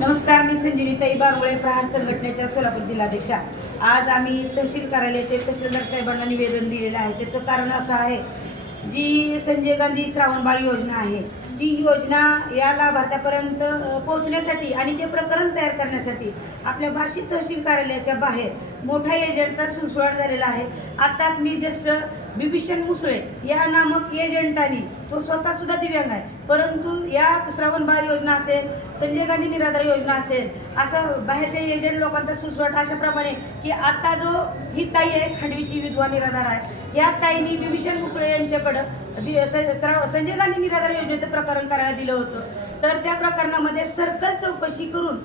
नमस्कार मी संजीविताई बारवळे प्रहार संघटनेच्या सोलापूर जिल्हाध्यक्षा. आज आम्ही तहसील कार्यालय ते तहसीलदार साहेबांना निवेदन दिलेलं आहे. त्याचं कारण असं आहे जी संजय गांधी श्रावणबाळ योजना आहे ती योजना या लाभार्थ्यापर्यंत पोहोचण्यासाठी आणि ते प्रकरण तयार करण्यासाठी आपल्या बार्शी तहसील कार्यालयाच्या बाहेर मोठा एजंटचा सुळसुळाट झालेला आहे. आत्ताच मी जस्ट बिभीषण मुसळे या नामक एजंटानी तो स्वतः सुद्धा दिव्यांग आहे. परंतु या श्रावण बाळ योजना असेल संजय गांधी निराधार योजना असेल असं बाहेरच्या एजंट लोकांचा सुसवाट अशाप्रमाणे की आता जो ही ताई आहे खंडवीची विधवा निराधार आहे या ताईनी बिभीषण मुसळे यांच्याकडं दि- संजय गांधी निराधार योजनेचं प्रकरण करायला दिलं होतं. तर त्या प्रकरणामध्ये सर्कल चौकशी करून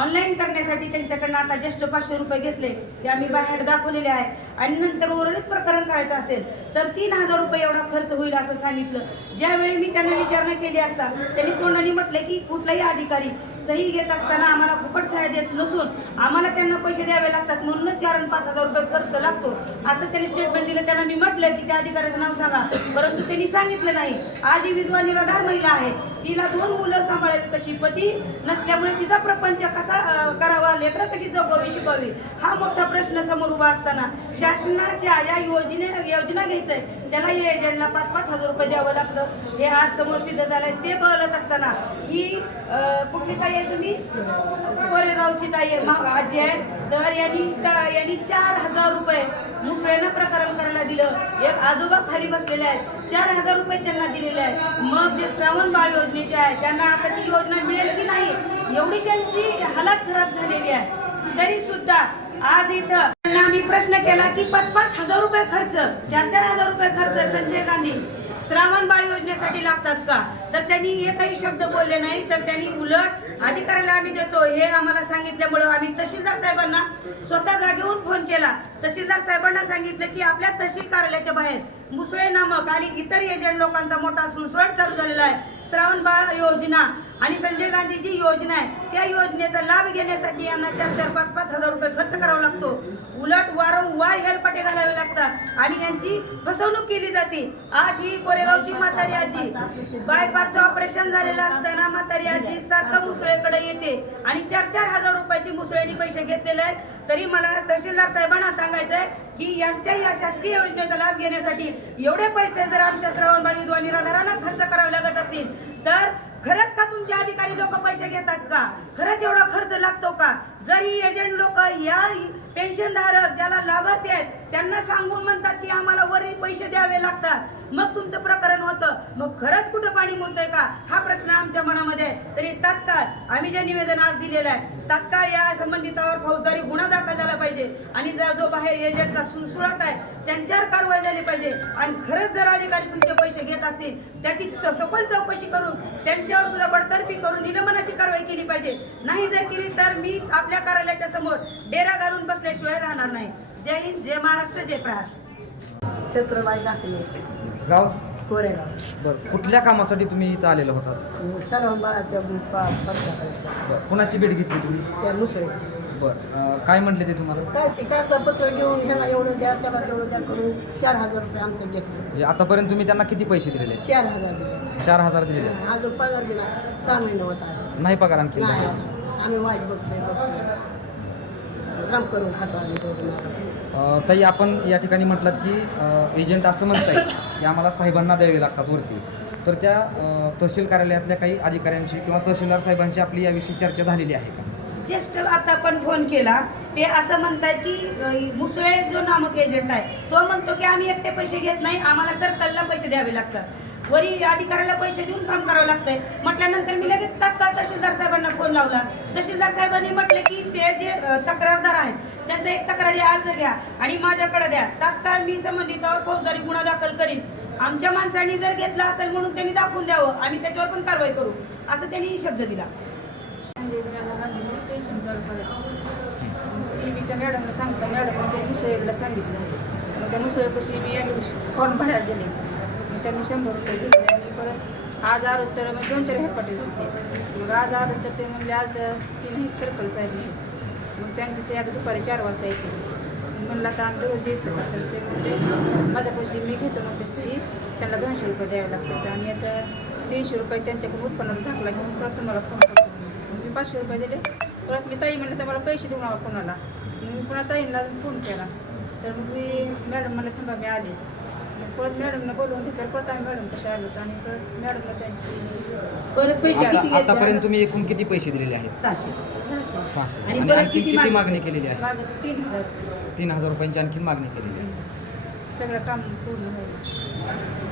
ऑनलाईन करण्यासाठी त्यांच्याकडनं आता ज्येष्ठ पाचशे रुपये घेतले ते आम्ही बाहेर दाखवलेले आहे. आणि नंतर उर्वरित प्रकरण करायचं असेल तर तीन हजार रुपये एवढा खर्च होईल असं सांगितलं. ज्यावेळी मी त्यांना विचारणा केली असता त्यांनी तोंडाने म्हटले की कुठलाही अधिकारी सही घेत असताना आम्हाला फुकट सह्या देत नसून आम्हाला त्यांना पैसे द्यावे लागतात म्हणूनच चार आणि पाच हजार रुपये खर्च लागतो. असं त्यांनी स्टेटमेंट दिलं. त्यांना मी म्हटलं की त्या अधिकाऱ्याचं नाव सांगा. परंतु त्यांनी सांगितलं नाही. आज ही विधवा निराधार महिला आहे. तिला दोन मुलं सांभाळावी कशी पती नसल्यामुळे तिचा प्रपंच कसा करावा लेकरं कशी जगवावी शिकवावी हा मोठा प्रश्न समोर उभा असताना शासनाच्या या योजने योजना घ्यायचंय. त्याला या एजंटला पाच पाच हजार रुपये द्यावं लागतं. हे आज समोर सिद्ध झालंय. ते बघत असताना ही कुठली ताई आहे तुम्ही? कोरेगावची ताई आजी आहे तर यांनी यांनी चार हजार रुपये मुसळ्यानं प्रकरण करायला दिलं. एक आजोबा खाली बसलेले आहेत. चार हजार रुपये त्यांना दिलेले आहेत. मग जे श्रावण बाळ योजनेचे आहे त्यांना आता ती योजना मिळेल की नाही एवढी त्यांची हालत खराब झालेली आहे. तरी सुद्धा आज इथं त्यांना आम्ही प्रश्न केला की पाच पाच हजार रुपये खर्च चार चार हजार रुपये खर्च संजय गांधी. श्रावण बाळ योजनेसाठी लागतात का? तर त्यांनी एकही शब्द बोलले नाही तर त्यांनी उलट अधिकाऱ्याला आम्ही देतो. हे आम्हाला सांगितल्यामुळं आम्ही तहसीलदार साहेबांना स्वतः जागेवरून फोन केला. तहसीलदार साहेबांना सांगितलं की आपल्या तहसील कार्यालयाच्या बाहेर मुसळे नामक आणि इतर एजंट लोकांचा मोठा सुळसुळाट चालू झालेला आहे. श्रावण बाळ योजना आणि संजय गांधी जी योजना आहे. त्या योजनेचा लाभ घेण्यासाठी यांना चार चार पाच पाच हजार रुपये खर्च करावा लागतो. उलट वारंवार हेलपाटे घालावे लागतात. आणि यांची फसवणूक केली जाते. आज ही कोरेगावची म्हातारी आजी. बायपासचं ऑपरेशन झालेलं असताना म्हातारी आजी सारखं मुसळेकडे येते. आणि चार चार हजार रुपयाची मुसळ्यांनी पैसे घेतलेले आहेत. तरी मला तहसीलदार साहेबांना सांगायचं आहे की यांच्या या शासकीय योजनेचा लाभ घेण्यासाठी एवढे पैसे जर आमच्या श्रावणबाई विधवा निराधारांना खर्च करावे लागत असतील तर खरंच का तुमचे अधिकारी लोक पैसे घेतात का? खरंच एवढा खर्च लागतो का? जरी एजंट लोक या पेन्शन धारक ज्याला लाभार्थी आहेत त्यांना सांगून म्हणतात की आम्हाला वरील पैसे द्यावे लागतात. मग तुमचं प्रकरण होतं. मग खरंच कुठं पाणी मुरतंय का? हा प्रश्न आमच्या मनामध्ये आहे. तरी तात्काळ आम्ही जे निवेदन आज दिलेलं आहे तात्काळ या संबंधितावर फौजदारी गुन्हा दाखल पाहिजे. आणि जर जो बाहेर एजंटचा सुळसुळाट आहे त्यांच्यावर कारवाई झाली पाहिजे. आणि खरंच जर अधिकारी तुमचे पैसे घेत असतील त्याची सखोल चौकशी करून त्यांच्यावर सुद्धा बडतर्फी करून निलंबनाची कारवाई केली पाहिजे. नाही जर केली तर मी आपल्या कार्यालयाच्या समोर डेरा घालून बसल्याशिवाय राहणार नाही. जय हिंद जय महाराष्ट्र जय प्रहार. चतुर्बाई गाव? कोरेगाव. बरं कुठल्या कामासाठी तुम्ही इथं आलेला होता? सर्व कुणाची भेट घेतली तुम्ही? त्या मुसळीची बरं. काय म्हटले ते तुम्हाला? काय ते कागदपत्र घेऊन ह्याला एवढं द्या त्याला तेवढं द्या करून चार हजार रुपये आमचं घेतलं म्हणजे आतापर्यंत तुम्ही त्यांना किती पैसे दिलेले आहेत? चार हजार दिले. चार हजार दिलेले आहेत. अजून पगार दिला. सहा महिने होता नाही पगार आणखी नाही आम्ही वाईट बघतोय बघतोय. काम करून खातो आम्ही अं, ताई आपण या ठिकाणी म्हटलात की एजंट असं म्हणताय की आम्हाला साहेबांना द्यावे लागतात वरती. तर त्या अं, तहसील कार्यालयातल्या काही अधिकाऱ्यांची किंवा तहसीलदार साहेबांची आपली याविषयी चर्चा झालेली आहे का? ज्येष्ठ आता पण फोन केला ते असं म्हणताय की मुसळे जो नामक एजंट आहे तो म्हणतो की आम्ही एकटे पैसे घेत नाही आम्हाला सर्कलला पैसे द्यावे लागतात. वरी अधिकाऱ्याला पैसे देऊन काम करावं लागतंय. म्हटल्यानंतर मी लगेच तात्काळ तहसीलदार साहेबांना फोन लावला. तहसीलदार साहेबांनी म्हटले की ते जे तक्रारदार आहेत त्यांचा एक तक्रारी अर्ज घ्या आणि माझ्याकडे द्या. तात्काळ मी संबंधितावर फौजदारी गुन्हा दाखल करीन. आमच्या माणसांनी जर घेतला असेल म्हणून त्यांनी दाखवून द्यावं. आम्ही त्याच्यावर पण कारवाई करू. असं त्यांनी शब्द दिला. पेन्शन चालू करायची ती मी त्या मॅडमला सांगता मॅडम त्या मुसळेकडे सांगितलं. मग त्या मुसळेपाशी मी फॉर्म भरायला दिले मग त्यांनी शंभर रुपये घेतले आणि परत आज आलो तर मग दोन चार हेपाटे होते. मग आज आलो तर ते म्हणले आज ती नाही सर्कल साहेब मग त्यांची सही आता दुपारी चार वाजता येते. म्हणलं आता आम्ही रोज यायचं का तर ते म्हणले माझ्यापाशी मी घेतो मग ते सही त्यांना दोनशे रुपये द्यावे लागतात आणि आता तीनशे रुपये त्यांच्याकडून उत्पन्नाचा दाखला घेऊन परत तुम्हाला फोन करतो. मी पाचशे रुपये दिले. परत मी ताई म्हणलं तर मला पैसे देऊ नका कोणाला. मी पुन्हा ताईंना फोन केला. तर मग मी मॅडम मला थांबा मी आलीच. मग परत मॅडमनं बोलवून घेतलं परत आम्ही मॅडम कशा आलो आणि परत मॅडमला त्यांची परत पैसे आता किती आतापर्यंत? तुम्ही एकूण किती पैसे दिलेले आहेत? सहाशे. सहाशे. सहाशे. आणि आणि परत आणखी किती किती मागणी? मागणी केलेली आहे? मागं तीन हजार. तीन हजार रुपयांची आणखी मागणी केलेली आहे. सगळं काम पूर्ण होईल